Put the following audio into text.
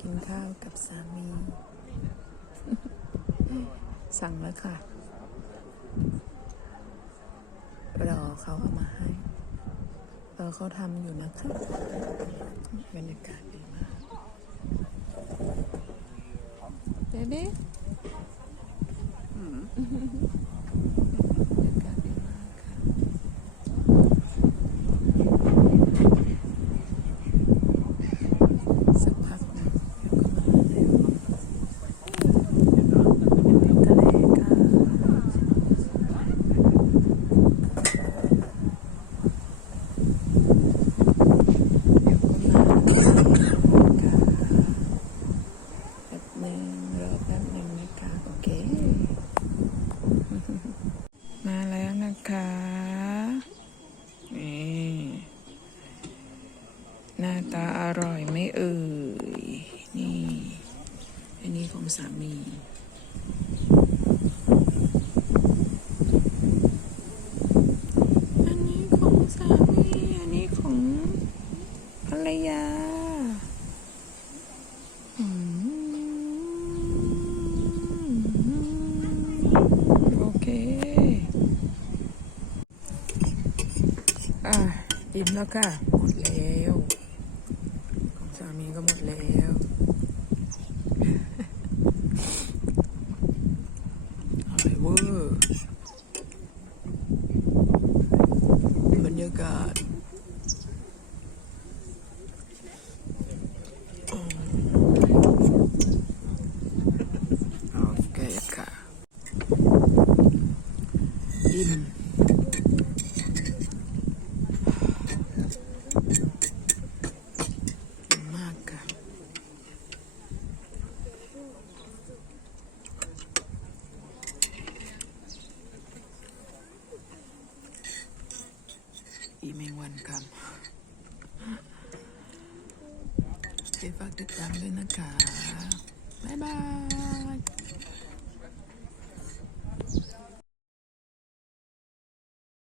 กินข้าวกับสามี สั่งแล้วค่ะ รอเขาเอามาให้รอเขาทำอยู่นะคะบรรยากาศดีมากเด็ดดิบรรยากาศดีมากค่ะ สักพักหนึงเดี๋ยวก็มาแล้วทะเลค่ะเดี๋ยวก็มาค่ะแป๊บหนึ่งรอแป๊บหนึ่งนะคะโอเค มาแล้วนะคะ นี่ หน้าตาอร่อยไหม่เอ่ย นี่ อันนี้ของสามีอันนี้ของสามีอันนี้ของภรรยาโอเคอะอิ่มแล้วค่ะหมดแล้ว ของสามีก็หมดแล้วอร่อยเวอร์บรรยากาศอืมโอเคค่ะอิ่ม แมงวันคำไปฝากติดตามด้วยนะคะ บ๊ายบาย